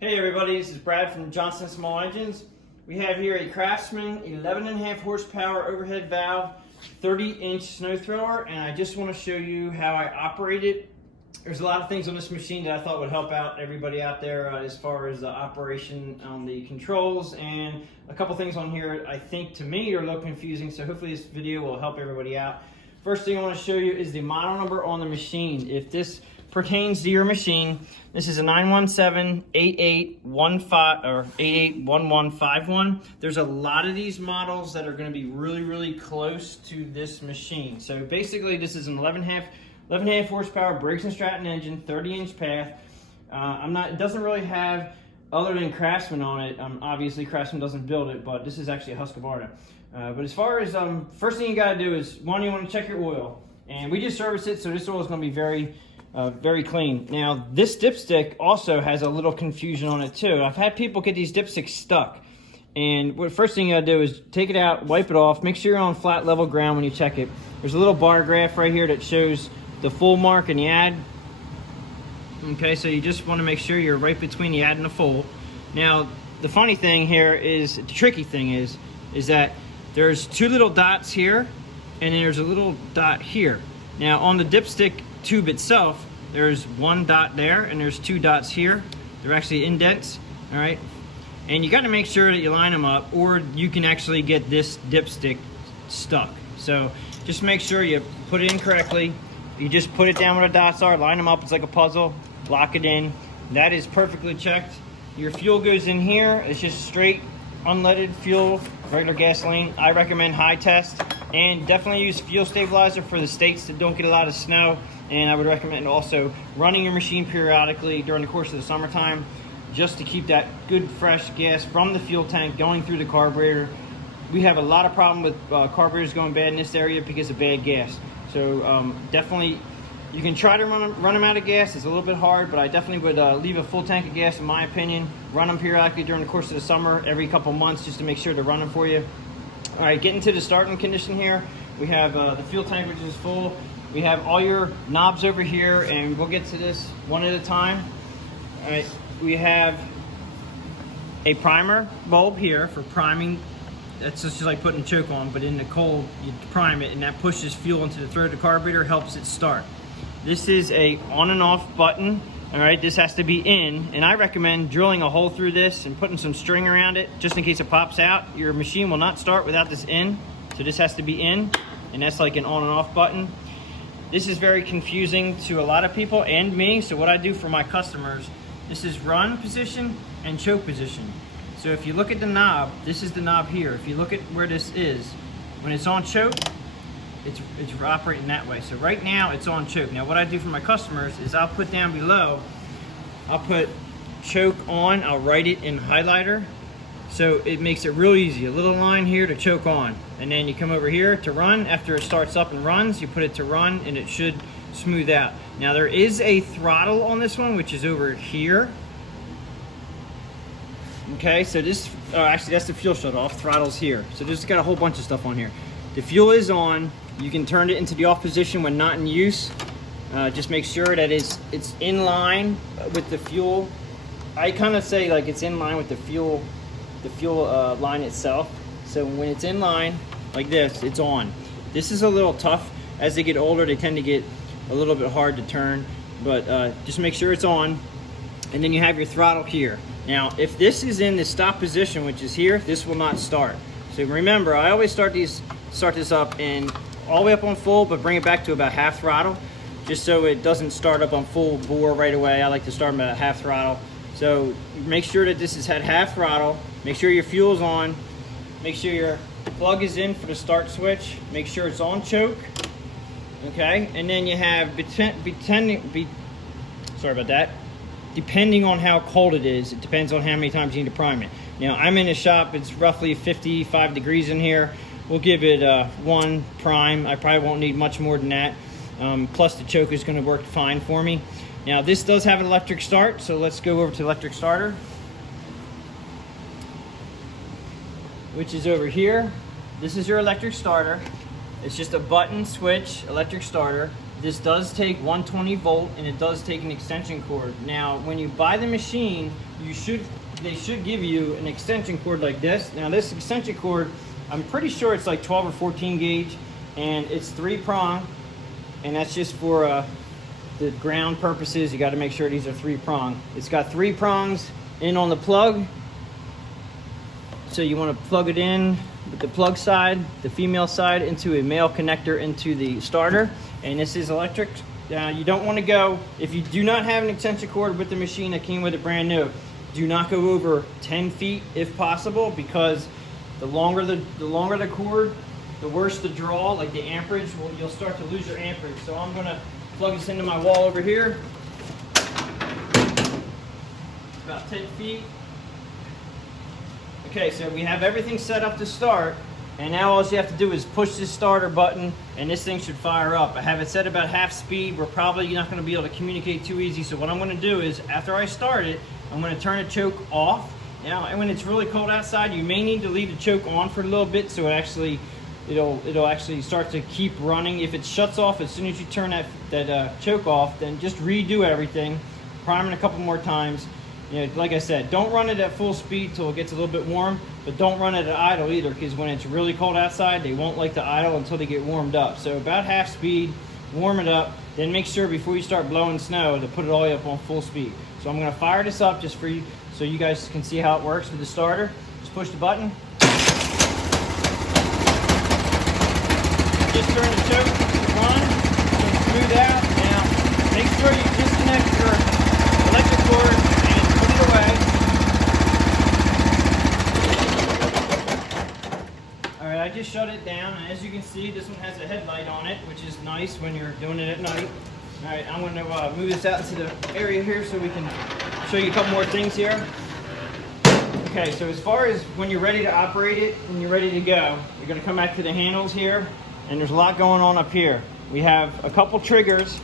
Hey everybody, this is Brad from Johnson Small Engines. We have here a Craftsman 11.5 horsepower overhead valve, 30-inch snow thrower, and I just want to show you how I operate it. There's a lot of things on this machine that I thought would help out everybody out there as far as the operation on the controls, and a couple things on here I think to me are a little confusing, so hopefully this video will help everybody out. First thing I want to show you is the model number on the machine. If this pertains to your machine, this is a 917-8815 or 881151. There's a lot of these models that are going to be really close to this machine. So basically this is an 11.5 horsepower Briggs & Stratton engine, 30-inch path. It doesn't really have other than Craftsman on it. Obviously Craftsman doesn't build it, but this is actually a Husqvarna. But as far as first thing you got to do is, one, you want to check your oil, and we just service it, so this oil is going to be very clean. Now this dipstick also has a little confusion on it too. I've had people get these dipsticks stuck, and what first thing you gotta do is take it out, wipe it off, make sure you're on flat level ground when you check it. There's a little bar graph right here that shows the full mark and the add. Okay, so you just want to make sure you're right between the add and the full. Now the funny thing here is, the tricky thing is that there's two little dots here and then there's a little dot here. Now on the dipstick tube itself, there's one dot there and there's two dots here. They're actually indents, all right? And you got to make sure that you line them up, or you can actually get this dipstick stuck. So just make sure you put it in correctly. You just put it down where the dots are, line them up, it's like a puzzle, lock it in. That is perfectly checked. Your fuel goes in here. It's just straight unleaded fuel, regular gasoline. I recommend high test, and definitely use fuel stabilizer for the states that don't get a lot of snow. And I would recommend also running your machine periodically during the course of the summertime, just to keep that good fresh gas from the fuel tank going through the carburetor. We have a lot of problem with carburetors going bad in this area because of bad gas. So definitely you can try to run them out of gas. It's a little bit hard, but I definitely would leave a full tank of gas, in my opinion. Run them periodically during the course of the summer, every couple months, just to make sure they're running for you. All right, getting to the starting condition here. We have the fuel tank, which is full. We have all your knobs over here, and we'll get to this one at a time. All right, we have a primer bulb here for priming. That's just like putting choke on, but in the cold, you prime it, and that pushes fuel into the throat of the carburetor, helps it start. This is a on and off button. All right, this has to be in, and I recommend drilling a hole through this and putting some string around it, just in case it pops out. Your machine will not start without this in, so this has to be in, and that's like an on and off button. This is very confusing to a lot of people and me, so what I do for my customers, this is run position and choke position. So if you look at the knob, this is the knob here. If you look at where this is, when it's on choke, it's operating that way. So right now it's on choke. Now what I do for my customers is I'll put down below, I'll put choke on, I'll write it in highlighter. So it makes it real easy. A little line here to choke on. And then you come over here to run. After it starts up and runs, you put it to run, and it should smooth out. Now there is a throttle on this one, which is over here. Okay, so this, actually that's the fuel shut off, throttle's here. So this has got a whole bunch of stuff on here. The fuel is on. You can turn it into the off position when not in use. Just make sure that it's in line with the fuel. I kind of say like it's in line with the fuel line itself. So when it's in line like this, it's on. This is a little tough. As they get older, they tend to get a little bit hard to turn, but just make sure it's on. And then you have your throttle here. Now, if this is in the stop position, which is here, this will not start. So remember, I always start this up and all the way up on full, but bring it back to about half throttle, just so it doesn't start up on full bore right away. I like to start them at half throttle. So make sure that this is at half throttle. Make sure your fuel's on. Make sure your plug is in for the start switch. Make sure it's on choke. Okay, and then you have depending on how cold it is, it depends on how many times you need to prime it. Now I'm in a shop, it's roughly 55 degrees in here. We'll give it one prime. I probably won't need much more than that. Plus the choke is going to work fine for me. Now this does have an electric start, so let's go over to electric starter, which is over here. This is your electric starter. It's just a button switch electric starter. this does take 120 volt and it does take an extension cord. Now, when you buy the machine, they should give you an extension cord like this. Now, this extension cord, I'm pretty sure it's like 12 or 14 gauge, and it's 3-prong, and that's just for the ground purposes. You got to make sure these are 3-prong. It's got 3 prongs in on the plug, so you want to plug it in with the plug side, the female side, into a male connector into the starter. And this is electric. You don't want to go, if you do not have an extension cord with the machine that came with it brand new, do not go over 10 feet if possible, because the longer the cord, the worse the draw, like the amperage, you'll start to lose your amperage. So I'm going to plug this into my wall over here. About 10 feet. Okay, so we have everything set up to start, and now all you have to do is push this starter button and this thing should fire up. I have it set about half speed. We're probably not going to be able to communicate too easy, so what I'm going to do is, after I start it, I'm going to turn the choke off. Now, and when it's really cold outside, you may need to leave the choke on for a little bit so it'll actually start to keep running. If it shuts off as soon as you turn that choke off, then just redo everything, prime it a couple more times. You know, like I said, don't run it at full speed till it gets a little bit warm, but don't run it at idle either, because when it's really cold outside, they won't like to idle until they get warmed up. So about half speed, warm it up, then make sure before you start blowing snow to put it all the way up on full speed. So I'm going to fire this up just for you, so you guys can see how it works with the starter. Just push the button. Just turn the choke on, smooth out. Now, make sure you disconnect your electric cord and put it away. Alright, I just shut it down, and as you can see, this one has a headlight on it, which is nice when you're doing it at night. Alright, I'm going to move this out into the area here so we can show you a couple more things here. Okay, so as far as when you're ready to operate it, when you're ready to go, you're going to come back to the handles here, and there's a lot going on up here. We have a couple triggers,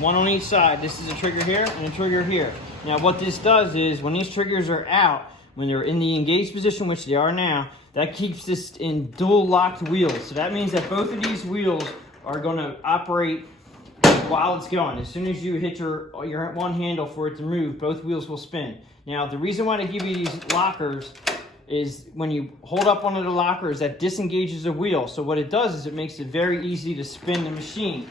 one on each side. This is a trigger here and a trigger here. Now what this does is, when these triggers are out, when they're in the engaged position, which they are now, that keeps this in dual locked wheels. So that means that both of these wheels are going to operate while it's going. As soon as you hit your one handle for it to move, both wheels will spin. Now, the reason why they give you these lockers is when you hold up one of the lockers, that disengages the wheel. So what it does is it makes it very easy to spin the machine.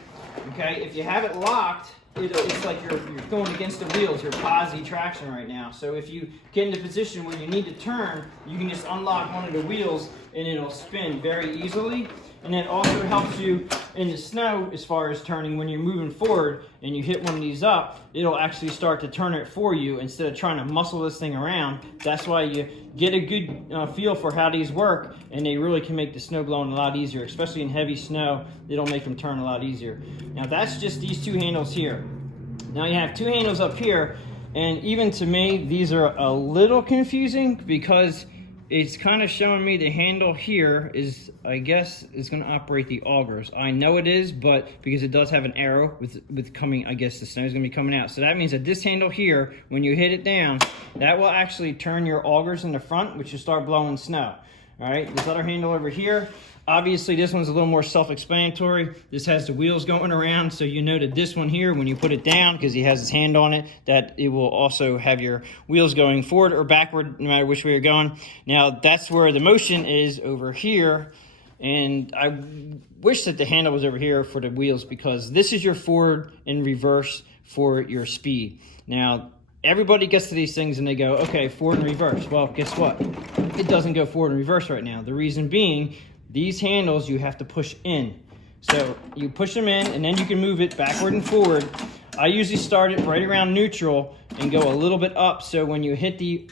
Okay, if you have it locked, it's like you're going against the wheels. You're posi traction right now. So if you get into a position where you need to turn, you can just unlock one of the wheels and it'll spin very easily. And it also helps you in the snow as far as turning. When you're moving forward and you hit one of these up, it'll actually start to turn it for you instead of trying to muscle this thing around. That's why you get a good feel for how these work, and they really can make the snow blowing a lot easier, especially in heavy snow. It'll make them turn a lot easier. Now that's just these two handles here. Now you have two handles up here, and even to me, these are a little confusing because it's kind of showing me the handle here is, I guess, is going to operate the augers. I know it is, but because it does have an arrow with coming, I guess the snow is going to be coming out. So that means that this handle here, when you hit it down, that will actually turn your augers in the front, which will start blowing snow. All right, this other handle over here, obviously this one's a little more self-explanatory. This has the wheels going around, so you know that this one here, when you put it down, because he has his hand on it, that it will also have your wheels going forward or backward, no matter which way you're going. Now, that's where the motion is over here, and I wish that the handle was over here for the wheels, because this is your forward and reverse for your speed. Now, everybody gets to these things and they go, okay, forward and reverse. Well, guess what? It doesn't go forward and reverse right now. The reason being, these handles you have to push in. So you push them in and then you can move it backward and forward. I usually start it right around neutral and go a little bit up, so when you hit the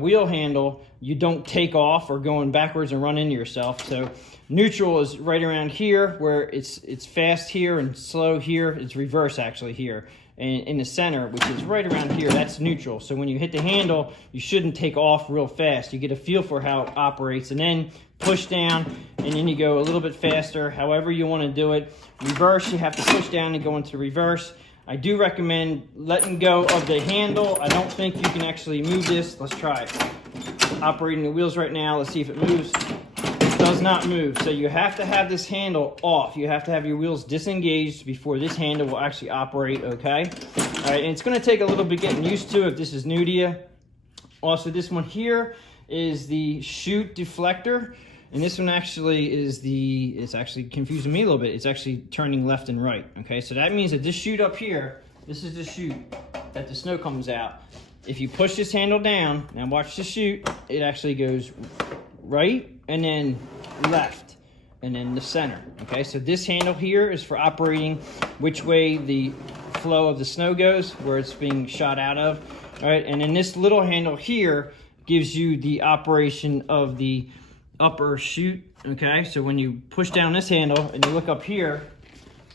wheel handle, you don't take off or going backwards and run into yourself. So neutral is right around here, where it's fast here and slow here. It's reverse actually here. And in the center, which is right around here, that's neutral. So when you hit the handle, you shouldn't take off real fast. You get a feel for how it operates, and then push down, and then you go a little bit faster, however you want to do it. Reverse, you have to push down and go into reverse. I do recommend letting go of the handle. I don't think you can actually move this. Let's try it. Operating the wheels right now. Let's see if it moves. does not move. So you have to have this handle off. You have to have your wheels disengaged before this handle will actually operate, okay? All right, and it's gonna take a little bit getting used to if this is new to you. Also, this one here is the Chute deflector. And this one actually is it's actually confusing me a little bit. It's actually turning left and right, okay? So that means that this chute up here, this is the chute that the snow comes out. If you push this handle down, now watch the chute, it actually goes right and then left and then the center, okay? So this handle here is for operating which way the flow of the snow goes, where it's being shot out of, all right? And then this little handle here gives you the operation of the upper chute, okay? So when you push down this handle and you look up here,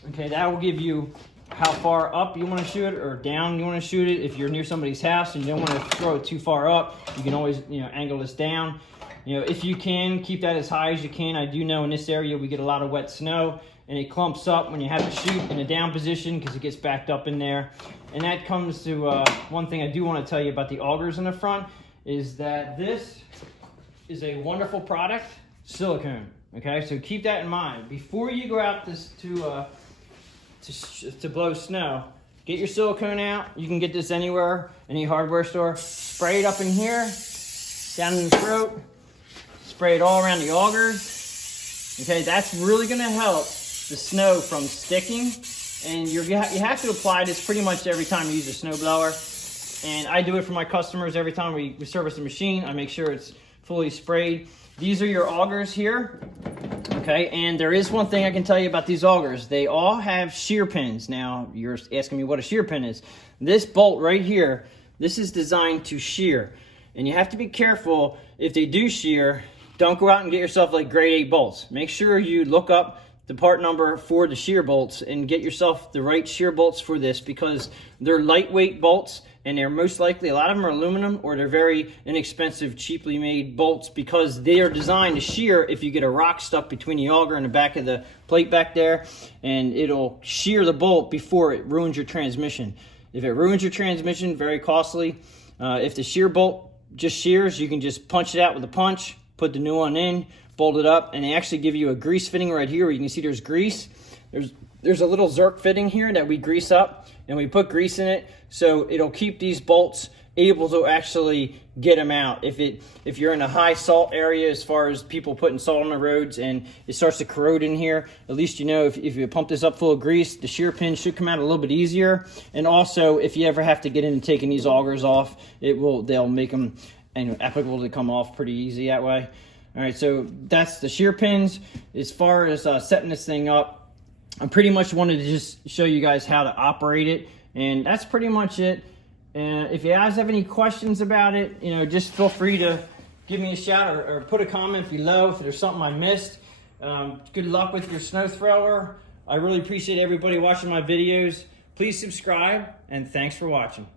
okay, that will give you how far up you want to shoot it or down you want to shoot it. If you're near somebody's house and you don't want to throw it too far up, you can always, angle this down. If you can, keep that as high as you can. I do know in this area we get a lot of wet snow and it clumps up when you have to shoot in a down position because it gets backed up in there. And that comes to one thing I do want to tell you about the augers in the front is that this is a wonderful product, silicone, okay? So keep that in mind. Before you go out to blow snow, get your silicone out. You can get this anywhere, any hardware store. Spray it up in here, down in the throat. Spray it all around the augers. Okay, that's really gonna help the snow from sticking. And you have to apply this pretty much every time you use a snow blower. And I do it for my customers every time we service the machine. I make sure it's fully sprayed. These are your augers here, okay? And there is one thing I can tell you about these augers. They all have shear pins. Now, you're asking me what a shear pin is. This bolt right here, this is designed to shear. And you have to be careful if they do shear, don't go out and get yourself like grade 8 bolts. Make sure you look up the part number for the shear bolts and get yourself the right shear bolts for this because they're lightweight bolts and they're most likely, a lot of them are aluminum or they're very inexpensive, cheaply made bolts because they are designed to shear if you get a rock stuck between the auger and the back of the plate back there, and it'll shear the bolt before it ruins your transmission. If it ruins your transmission, very costly. If the shear bolt just shears, you can just punch it out with a punch, put the new one in, bolt it up, and they actually give you a grease fitting right here where you can see there's grease. There's a little Zerk fitting here that we grease up and we put grease in it so it'll keep these bolts able to actually get them out. If you're in a high salt area as far as people putting salt on the roads and it starts to corrode in here, at least if you pump this up full of grease, the shear pin should come out a little bit easier. And also if you ever have to get into taking these augers off, they'll make them applicable to come off pretty easy that way. All right, so that's the shear pins. As far as setting this thing up, I pretty much wanted to just show you guys how to operate it, and that's pretty much it. And if you guys have any questions about it, just feel free to give me a shout or put a comment below if there's something I missed. Good luck with your snow thrower. I really appreciate everybody watching my videos. Please subscribe, and thanks for watching.